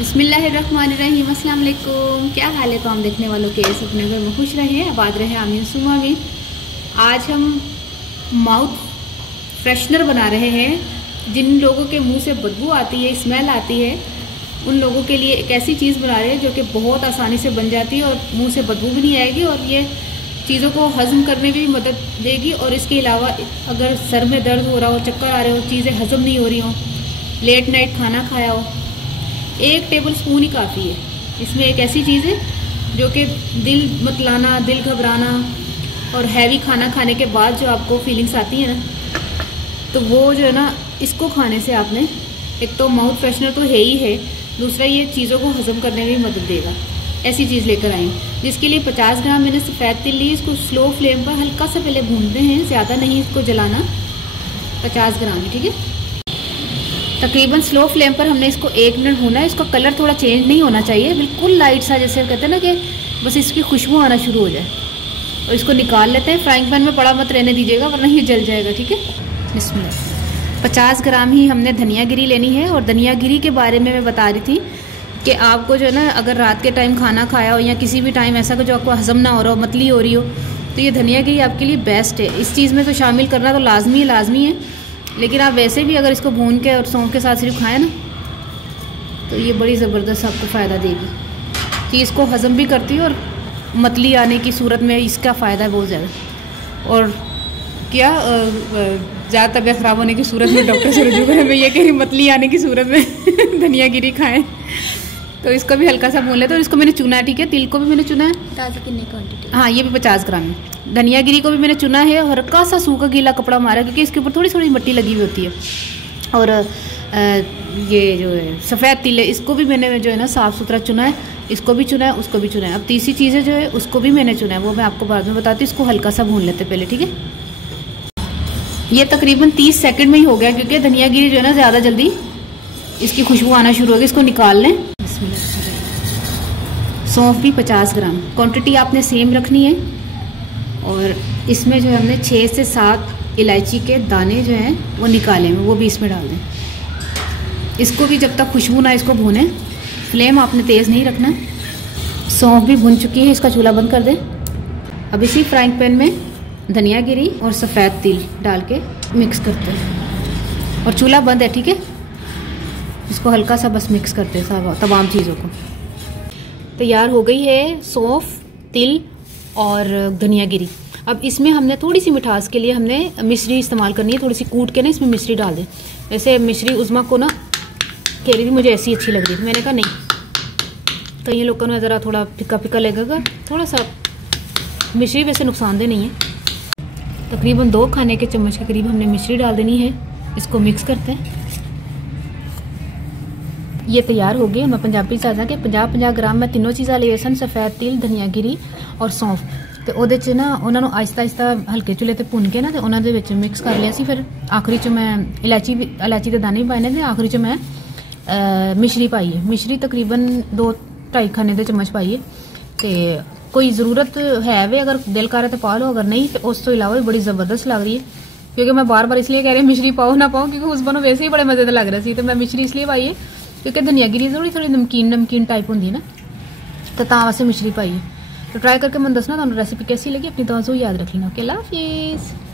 बिस्मिल्लाहिर्रहमानिर्रहीम, अस्सलाम वालेकुम। क्या हाल है काम देखने वालों के? अपने घर में खुश रहे, आबाद रहे, आमीन सुमा आमीन। आज हम माउथ फ्रेशनर बना रहे हैं। जिन लोगों के मुंह से बदबू आती है, स्मेल आती है, उन लोगों के लिए एक ऐसी चीज़ बना रहे हैं जो कि बहुत आसानी से बन जाती है और मुंह से बदबू भी नहीं आएगी और ये चीज़ों को हज़म करने में भी मदद देगी। और इसके अलावा अगर सर में दर्द हो रहा हो, चक्कर आ रहे हो, चीज़ें हज़म नहीं हो रही हो, लेट नाइट खाना खाया हो, 1 टेबल स्पून ही काफ़ी है। इसमें एक ऐसी चीज़ है जो कि दिल मतलाना, दिल घबराना और हैवी खाना खाने के बाद जो आपको फीलिंग्स आती है ना, तो वो जो है ना, इसको खाने से आपने एक तो माउथ फ्रेशनर तो है ही है, दूसरा ये चीज़ों को हज़म करने में भी मदद देगा। ऐसी चीज़ लेकर आई, जिसके लिए 50 ग्राम मैंने सफ़ेद तिल ली। इसको स्लो फ्लेम पर हल्का सा पहले भूनते हैं, ज़्यादा नहीं इसको जलाना। 50 ग्राम है, ठीक है। तकरीबन स्लो फ्लेम पर हमने इसको 1 मिनट भूना है। इसका कलर थोड़ा चेंज नहीं होना चाहिए, बिल्कुल लाइट सा, जैसे कहते हैं ना कि बस इसकी खुशबू आना शुरू हो जाए। और इसको निकाल लेते हैं। फ्राइंग पैन में पड़ा मत रहने दीजिएगा वरना ये जल जाएगा, ठीक है। बिस्मिल्लाह। 50 ग्राम ही हमने धनिया गिरी लेनी है। और धनिया गिरी के बारे में मैं बता रही थी कि आपको जो है ना, अगर रात के टाइम खाना खाया हो या किसी भी टाइम ऐसा जो आपको हज़म ना हो रहा हो, मतली हो रही हो, तो ये धनिया गिरी आपके लिए बेस्ट है। इस चीज़ में तो शामिल करना तो लाजमी है, लेकिन आप वैसे भी अगर इसको भून के और सौंफ के साथ सिर्फ खाएं ना, तो ये बड़ी ज़बरदस्त आपको फ़ायदा देगी कि इसको हज़म भी करती है और मतली आने की सूरत में इसका फ़ायदा है बहुत ज़्यादा। और क्या ज़्यादा तबीयत ख़राब होने की सूरत में डॉक्टर से रुजू करें, मैं ये कह रही मतली आने की सूरत में धनिया गिरी खाएँ। तो इसको भी हल्का सा भून लेते। और इसको मैंने चुना है, ठीक है। तिल को भी मैंने चुना है। कितनी क्वांटिटी? हाँ, ये भी 50 ग्राम है। धनिया गिरी को भी मैंने चुना है और हल्का सा सूखा गीला कपड़ा मारा, क्योंकि इसके ऊपर थोड़ी थोड़ी मिट्टी लगी हुई होती है। और ये जो है सफ़ेद तिल है, इसको भी मैंने जो है ना साफ़ सुथरा चुना है। इसको भी चुना है, उसको भी चुना है। अब तीसरी चीज़ें जो है उसको भी मैंने चुना है, वो मैं आपको बाद में बताती हूँ। इसको हल्का सा भून लेते पहले, ठीक है। ये तकरीबन 30 सेकंड में ही हो गया, क्योंकि धनिया गिरी जो है ना ज़्यादा जल्दी इसकी खुशबू आना शुरू होगी। इसको निकाल लें। सौंफ भी 50 ग्राम, क्वांटिटी आपने सेम रखनी है। और इसमें जो है हमने 6 से 7 इलायची के दाने जो हैं वो निकाले हैं, वो भी इसमें डाल दें। इसको भी जब तक खुशबू ना इसको भूनें, फ्लेम आपने तेज़ नहीं रखना। सौंफ भी भुन चुकी है, इसका चूल्हा बंद कर दें। अब इसी फ्राइंग पैन में धनिया गिरी और सफ़ेद तिल डाल के मिक्स करते हैं और चूल्हा बंद है, ठीक है। इसको हल्का सा बस मिक्स करते हैं तमाम चीज़ों को। तैयार हो गई है सौंफ, तिल और धनिया गिरी। अब इसमें हमने थोड़ी सी मिठास के लिए हमने मिश्री इस्तेमाल करनी है। थोड़ी सी कूट के ना इसमें मिश्री डाल दें। वैसे मिश्री उज़्मा को ना कह रही थी मुझे ऐसी अच्छी लग रही थी, मैंने कहा नहीं, कई लोगों को ज़रा थोड़ा फिक्का फिक्का लगेगा, थोड़ा सा मिश्री वैसे नुकसानदेह नहीं है। तकरीबन 2 खाने के चम्मच के करीब हमने मिश्री डाल देनी है। इसको मिक्स करते हैं। ये तैयार हो गई। मैं पंजाबी साजा के 50-50 ग्राम मैं तीनों चीज़ा लिए सन, सफ़ेद तिल, धनिया गिरी और सौंफ। तो ਉਹਦੇ 'ਚ ना उन्होंने आहिस्ता आहिस्ता हल्के चुले ते भुन के ना तो उन्होंने विच मिक्स कर लिया सी। फिर आखिरी 'ਚ मैं इलायची के दाने भी पाए ने, आखिरी 'ਚ मैं मिश्री पाई है। मिश्री तकरीबन 2-2.5 खाने के चम्मच पाई है। तो कोई ज़रूरत है वे, अगर दिल करे तो पा लो, अगर नहीं तो उस तो इलावा भी बड़ी ज़बरदस्त लग रही है। क्योंकि मैं बार बार इसलिए कह रही मिश्री पाओ ना पाओ, क्योंकि उस बनों वैसे ही बड़े मज़ेदार लग रहा सी। तो मैं मिश्री इसलिए पाई है क्योंकि धनिया गिरी थोड़ी थोड़ी नमकीन टाइप होंगी ना, तो वास्ते मिश्री पाई है। तो ट्राई करके मैं दसना तुहानू रेसिपी कैसी लगी। अपनी दुआ याद रख लेना। ओके, अल्लाह हाफिज़।